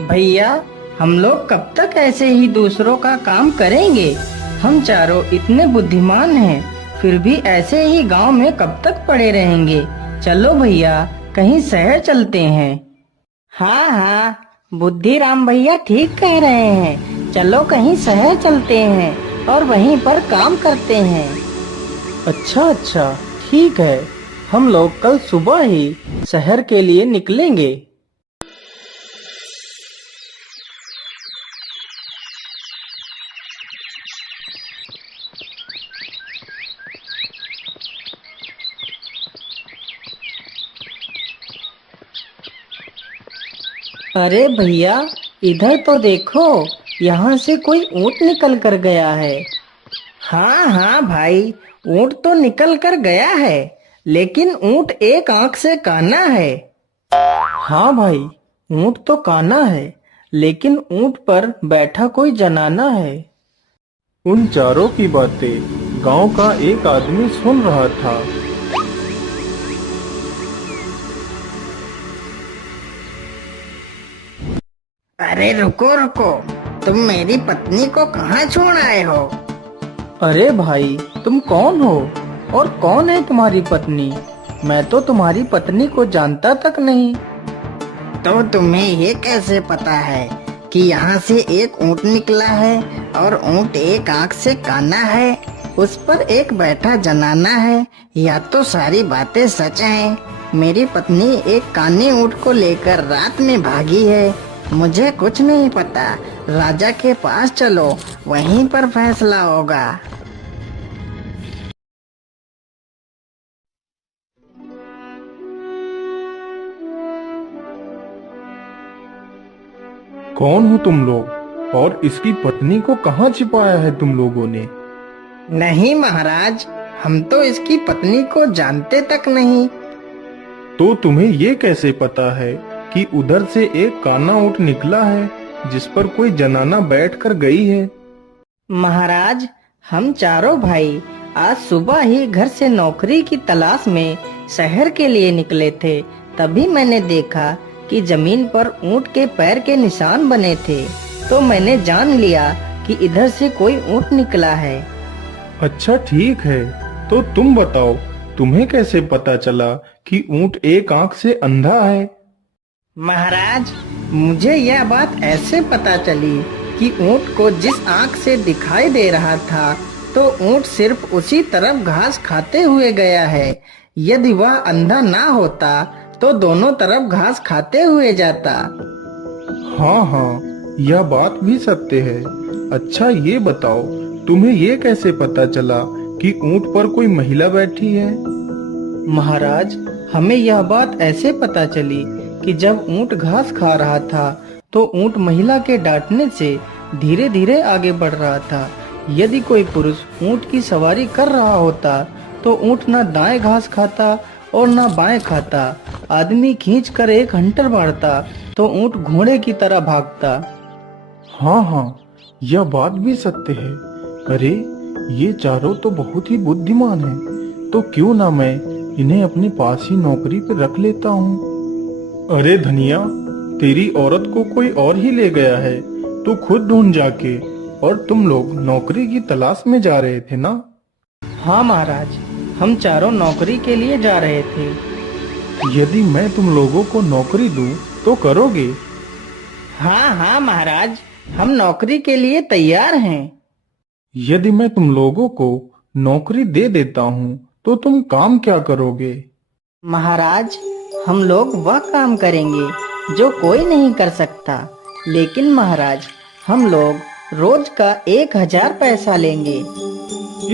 भैया, हम लोग कब तक ऐसे ही दूसरों का काम करेंगे? हम चारों इतने बुद्धिमान हैं, फिर भी ऐसे ही गांव में कब तक पड़े रहेंगे? चलो भैया, कहीं शहर चलते हैं। हाँ हाँ, बुद्धिराम भैया ठीक कह रहे हैं। चलो कहीं शहर चलते हैं और वहीं पर काम करते हैं। अच्छा अच्छा, ठीक है। हम लोग कल सुबह ही शहर के लिए निकलेंगे। अरे भैया, इधर तो देखो, यहाँ से कोई ऊँट निकल कर गया है। हाँ हाँ भाई, ऊँट तो निकल कर गया है, लेकिन ऊँट एक आंख से काना है। हाँ भाई, ऊँट तो काना है, लेकिन ऊँट पर बैठा कोई जनाना है। उन चारों की बातें गांव का एक आदमी सुन रहा था। अरे रुको रुको, तुम मेरी पत्नी को कहाँ छोड़ आए हो? अरे भाई, तुम कौन हो और कौन है तुम्हारी पत्नी? मैं तो तुम्हारी पत्नी को जानता तक नहीं। तो तुम्हें ये कैसे पता है कि यहाँ से एक ऊँट निकला है और ऊँट एक आंख से काना है, उस पर एक बैठा जनाना है? या तो सारी बातें सच हैं। मेरी पत्नी एक काने ऊँट को लेकर रात में भागी है। मुझे कुछ नहीं पता। राजा के पास चलो, वहीं पर फैसला होगा। कौन हो तुम लोग और इसकी पत्नी को कहाँ छिपाया है तुम लोगों ने? नहीं महाराज, हम तो इसकी पत्नी को जानते तक नहीं। तो तुम्हें ये कैसे पता है कि उधर से एक काना ऊँट निकला है जिस पर कोई जनाना बैठकर गई है? महाराज, हम चारों भाई आज सुबह ही घर से नौकरी की तलाश में शहर के लिए निकले थे। तभी मैंने देखा कि जमीन पर ऊँट के पैर के निशान बने थे, तो मैंने जान लिया कि इधर से कोई ऊँट निकला है। अच्छा ठीक है, तो तुम बताओ, तुम्हें कैसे पता चला कि ऊँट एक आंख से अंधा है? महाराज, मुझे यह बात ऐसे पता चली कि ऊँट को जिस आँख से दिखाई दे रहा था, तो ऊँट सिर्फ उसी तरफ घास खाते हुए गया है। यदि वह अंधा ना होता तो दोनों तरफ घास खाते हुए जाता। हाँ हाँ, यह बात भी सत्य है। अच्छा ये बताओ, तुम्हें ये कैसे पता चला कि ऊँट पर कोई महिला बैठी है? महाराज, हमें यह बात ऐसे पता चली कि जब ऊँट घास खा रहा था, तो ऊँट महिला के डांटने से धीरे धीरे आगे बढ़ रहा था। यदि कोई पुरुष ऊँट की सवारी कर रहा होता, तो ऊँट न दाएं घास खाता और न बाएं खाता। आदमी खींच कर एक हंटर मारता, तो ऊँट घोड़े की तरह भागता। हाँ हाँ, यह बात भी सत्य है। अरे ये चारों तो बहुत ही बुद्धिमान हैं, तो क्यों ना मैं इन्हें अपने पास ही नौकरी पर रख लेता हूँ। अरे धनिया, तेरी औरत को कोई और ही ले गया है, तू खुद ढूंढ जाके। और तुम लोग नौकरी की तलाश में जा रहे थे ना? हाँ महाराज, हम चारों नौकरी के लिए जा रहे थे। यदि मैं तुम लोगों को नौकरी दूं तो करोगे? हाँ हाँ महाराज, हम नौकरी के लिए तैयार हैं। यदि मैं तुम लोगों को नौकरी दे देता हूँ तो तुम काम क्या करोगे? महाराज, हम लोग वह काम करेंगे जो कोई नहीं कर सकता। लेकिन महाराज, हम लोग रोज का 1000 पैसा लेंगे।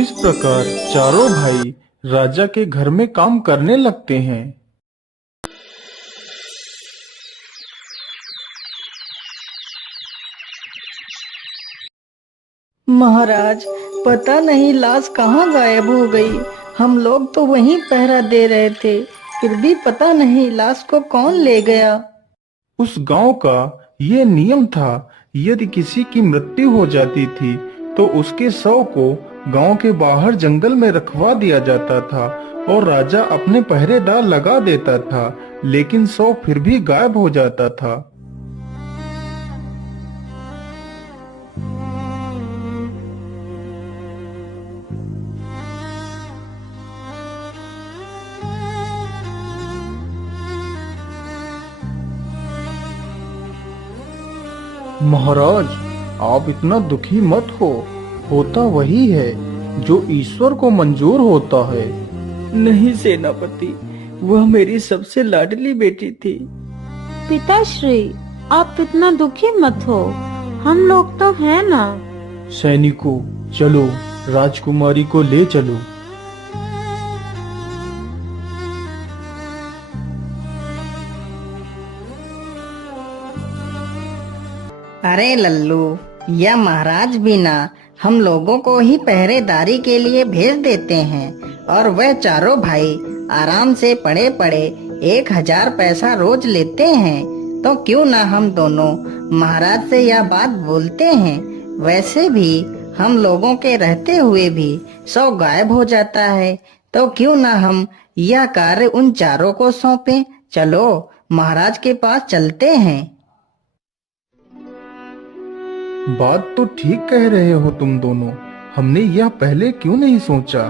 इस प्रकार चारों भाई राजा के घर में काम करने लगते हैं। महाराज, पता नहीं लाश कहाँ गायब हो गई। हम लोग तो वहीं पहरा दे रहे थे, फिर भी पता नहीं लाश को कौन ले गया। उस गांव का ये नियम था, यदि किसी की मृत्यु हो जाती थी तो उसके शव को गांव के बाहर जंगल में रखवा दिया जाता था और राजा अपने पहरेदार लगा देता था, लेकिन शव फिर भी गायब हो जाता था। महाराज, आप इतना दुखी मत हो। होता वही है जो ईश्वर को मंजूर होता है। नहीं सेनापति, वह मेरी सबसे लाडली बेटी थी। पिताश्री, आप इतना दुखी मत हो, हम लोग तो हैं ना। सैनिकों, चलो राजकुमारी को ले चलो। अरे लल्लू, यह महाराज भी ना हम लोगों को ही पहरेदारी के लिए भेज देते हैं, और वह चारों भाई आराम से पड़े पड़े 1000 पैसा रोज लेते हैं। तो क्यों ना हम दोनों महाराज से यह बात बोलते हैं। वैसे भी हम लोगों के रहते हुए भी 100 गायब हो जाता है, तो क्यों ना हम यह कार्य उन चारों को सौंपें। चलो महाराज के पास चलते हैं। बात तो ठीक कह रहे हो तुम दोनों। हमने यह पहले क्यों नहीं सोचा।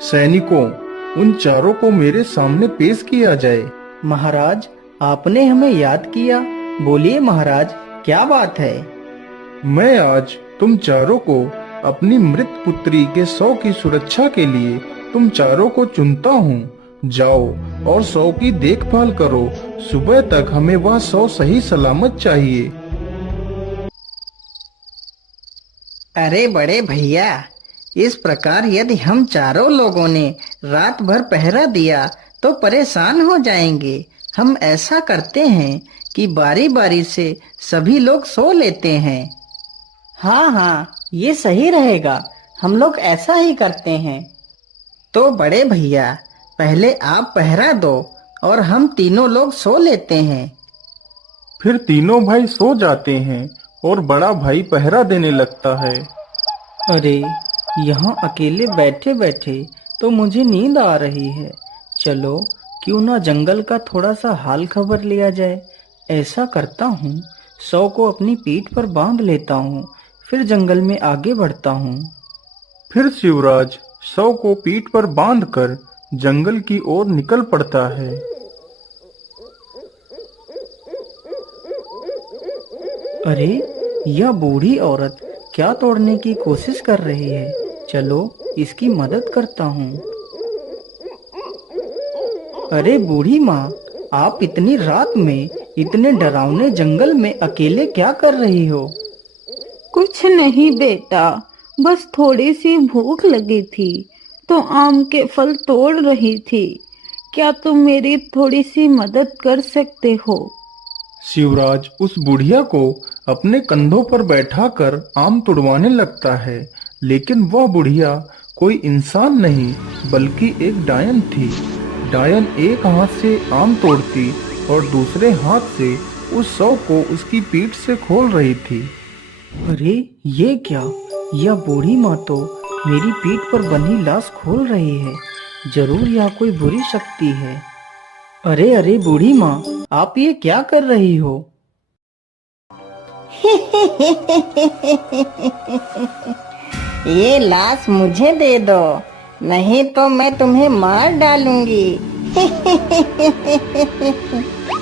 सैनिकों, उन चारों को मेरे सामने पेश किया जाए। महाराज, आपने हमें याद किया। बोलिए महाराज, क्या बात है। मैं आज तुम चारों को अपनी मृत पुत्री के 100 की सुरक्षा के लिए तुम चारों को चुनता हूँ। जाओ और 100 की देखभाल करो। सुबह तक हमें वह 100 सही सलामत चाहिए। अरे बड़े भैया, इस प्रकार यदि हम चारों लोगों ने रात भर पहरा दिया तो परेशान हो जाएंगे। हम ऐसा करते हैं कि बारी बारी से सभी लोग सो लेते हैं। हाँ हाँ, ये सही रहेगा। हम लोग ऐसा ही करते हैं। तो बड़े भैया, पहले आप पहरा दो और हम तीनों लोग सो लेते हैं। फिर तीनों भाई सो जाते हैं और बड़ा भाई पहरा देने लगता है। अरे, यहाँ अकेले बैठे बैठे तो मुझे नींद आ रही है। चलो क्यों ना जंगल का थोड़ा सा हाल खबर लिया जाए। ऐसा करता हूँ, 100 को अपनी पीठ पर बांध लेता हूँ, फिर जंगल में आगे बढ़ता हूँ। फिर शिवराज 100 को पीठ पर बांधकर जंगल की ओर निकल पड़ता है। अरे, यह बूढ़ी औरत क्या तोड़ने की कोशिश कर रही है। चलो इसकी मदद करता हूँ। अरे बूढ़ी माँ, आप इतनी रात में इतने डरावने जंगल में अकेले क्या कर रही हो। कुछ नहीं बेटा, बस थोड़ी सी भूख लगी थी तो आम के फल तोड़ रही थी। क्या तुम मेरी थोड़ी सी मदद कर सकते हो। शिवराज उस बुढ़िया को अपने कंधों पर बैठाकर आम तुड़वाने लगता है, लेकिन वह बुढ़िया कोई इंसान नहीं बल्कि एक डायन थी। डायन एक हाथ से आम तोड़ती और दूसरे हाथ से उस 100 को उसकी पीठ से खोल रही थी। अरे ये क्या, यह बूढ़ी माँ तो मेरी पीठ पर बंधी लाश खोल रही है। जरूर यह कोई बुरी शक्ति है। अरे अरे बूढ़ी माँ, आप ये क्या कर रही हो। ये लाश मुझे दे दो, नहीं तो मैं तुम्हें मार डालूंगी।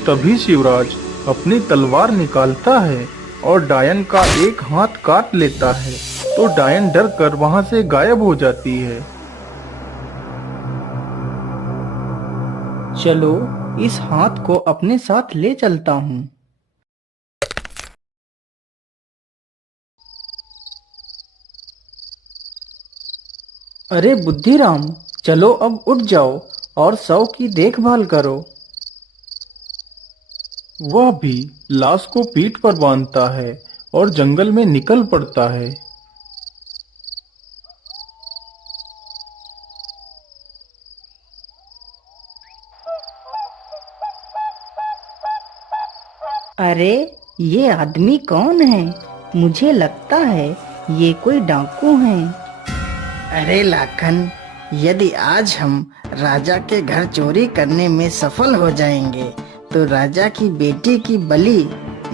तभी शिवराज अपनी तलवार निकालता है और डायन का एक हाथ काट लेता है, तो डायन डर कर वहां से गायब हो जाती है। चलो इस हाथ को अपने साथ ले चलता हूँ। अरे बुद्धिराम, चलो अब उठ जाओ और 100 की देखभाल करो। वह भी लाश को पीठ पर बांधता है और जंगल में निकल पड़ता है। अरे ये आदमी कौन है। मुझे लगता है ये कोई डाकू हैं। अरे लाखन, यदि आज हम राजा के घर चोरी करने में सफल हो जाएंगे तो राजा की बेटी की बलि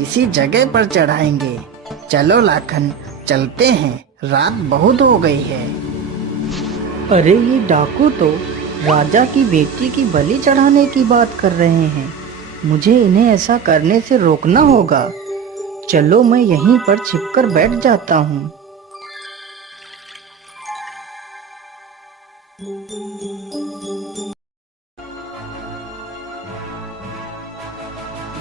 इसी जगह पर चढ़ाएंगे। चलो लाखन, चलते हैं, रात बहुत हो गई है। अरे ये डाकू तो राजा की बेटी की बलि चढ़ाने की बात कर रहे हैं। मुझे इन्हें ऐसा करने से रोकना होगा। चलो मैं यहीं पर छिपकर बैठ जाता हूँ।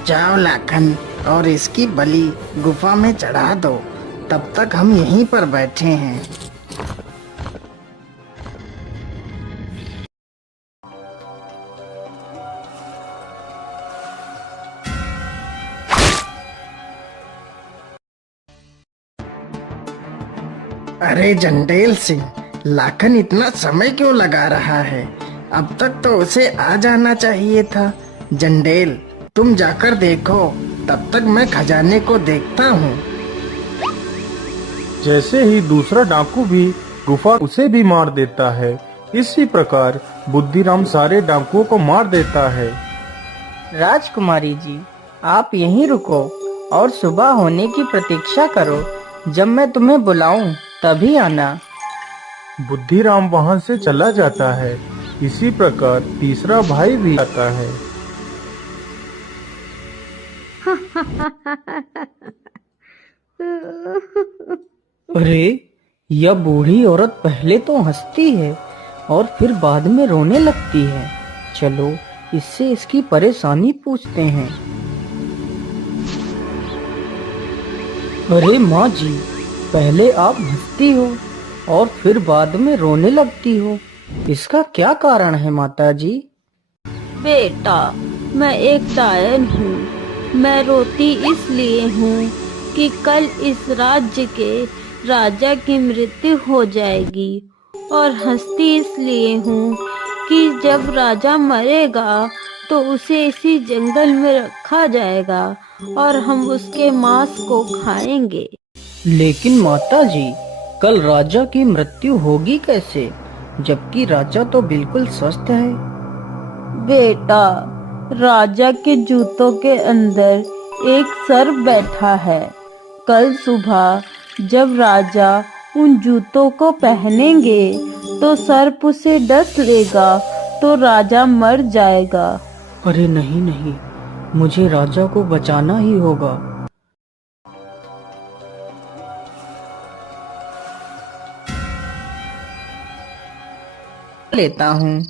जाओ लाखन और इसकी बलि गुफा में चढ़ा दो, तब तक हम यहीं पर बैठे हैं। अरे जंडेल सिंह, लाखन इतना समय क्यों लगा रहा है? अब तक तो उसे आ जाना चाहिए था। जंडेल, तुम जाकर देखो, तब तक मैं खजाने को देखता हूँ। जैसे ही दूसरा डाकू भी गुफा उसे भी मार देता है, इसी प्रकार बुद्धिराम सारे डाकुओं को मार देता है। राजकुमारी जी, आप यहीं रुको और सुबह होने की प्रतीक्षा करो। जब मैं तुम्हें बुलाऊं तभी आना। बुद्धिराम वहां से चला जाता है। इसी प्रकार तीसरा भाई भी आता है। अरे, यह बूढ़ी औरत पहले तो हंसती है और फिर बाद में रोने लगती है। चलो इससे इसकी परेशानी पूछते हैं। अरे माँ जी, पहले आप हंसती हो और फिर बाद में रोने लगती हो, इसका क्या कारण है माता जी? बेटा, मैं एक डायन हूँ। मैं रोती इसलिए हूँ कि कल इस राज्य के राजा की मृत्यु हो जाएगी, और हंसती इसलिए हूँ कि जब राजा मरेगा तो उसे इसी जंगल में रखा जाएगा और हम उसके मांस को खाएंगे। लेकिन माता जी, कल राजा की मृत्यु होगी कैसे, जबकि राजा तो बिल्कुल स्वस्थ है? बेटा, राजा के जूतों के अंदर एक सर्प बैठा है। कल सुबह जब राजा उन जूतों को पहनेंगे तो सर्प उसे डस लेगा तो राजा मर जाएगा। अरे नहीं नहीं, मुझे राजा को बचाना ही होगा। लेता हूँ।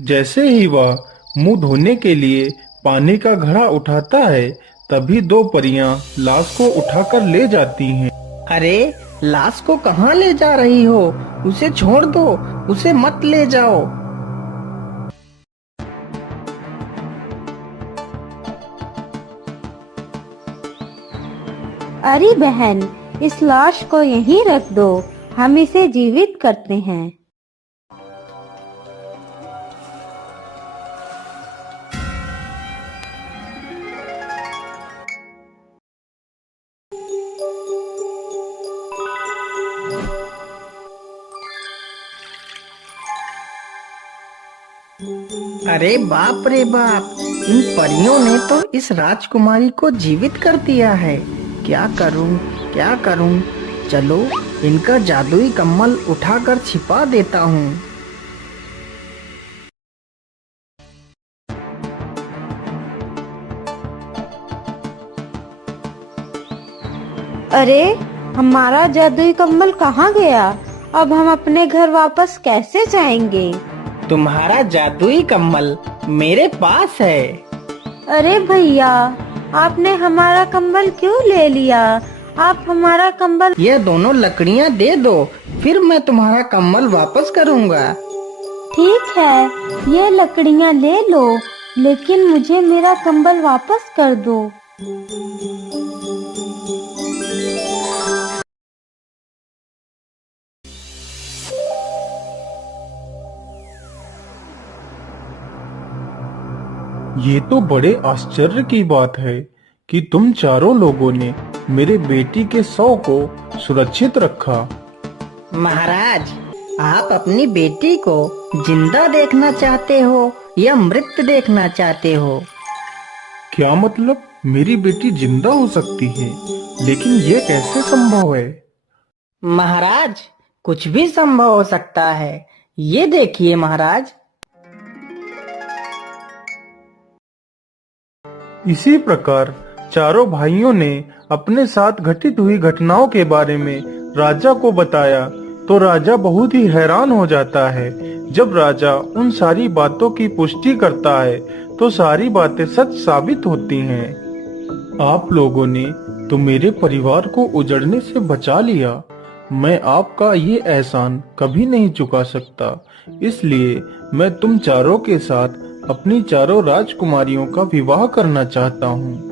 जैसे ही वह मुंह धोने के लिए पानी का घड़ा उठाता है, तभी दो परियां लाश को उठाकर ले जाती हैं। अरे, लाश को कहाँ ले जा रही हो? उसे छोड़ दो, उसे मत ले जाओ। अरे बहन, इस लाश को यहीं रख दो, हम इसे जीवित करते हैं। अरे बाप रे बाप, इन परियों ने तो इस राजकुमारी को जीवित कर दिया है। क्या करूं, क्या करूं? चलो इनका जादुई कम्बल उठाकर छिपा देता हूं। अरे, हमारा जादुई कम्बल कहाँ गया? अब हम अपने घर वापस कैसे जाएंगे? तुम्हारा जादुई कम्बल मेरे पास है। अरे भैया, आपने हमारा कंबल क्यों ले लिया? आप हमारा कंबल। ये दोनों लकड़ियां दे दो, फिर मैं तुम्हारा कम्बल वापस करूंगा। ठीक है, ये लकड़ियां ले लो, लेकिन मुझे मेरा कंबल वापस कर दो। ये तो बड़े आश्चर्य की बात है कि तुम चारों लोगों ने मेरे बेटी के शव को सुरक्षित रखा। महाराज, आप अपनी बेटी को जिंदा देखना चाहते हो या मृत देखना चाहते हो? क्या मतलब? मेरी बेटी जिंदा हो सकती है, लेकिन ये कैसे संभव है? महाराज, कुछ भी संभव हो सकता है। ये देखिए महाराज। इसी प्रकार चारों भाइयों ने अपने साथ घटित हुई घटनाओं के बारे में राजा को बताया तो राजा बहुत ही हैरान हो जाता है। जब राजा उन सारी बातों की पुष्टि करता है तो सारी बातें सच साबित होती हैं। आप लोगों ने तो मेरे परिवार को उजड़ने से बचा लिया। मैं आपका ये एहसान कभी नहीं चुका सकता, इसलिए मैं तुम चारों के साथ अपनी चारों राजकुमारियों का विवाह करना चाहता हूँ।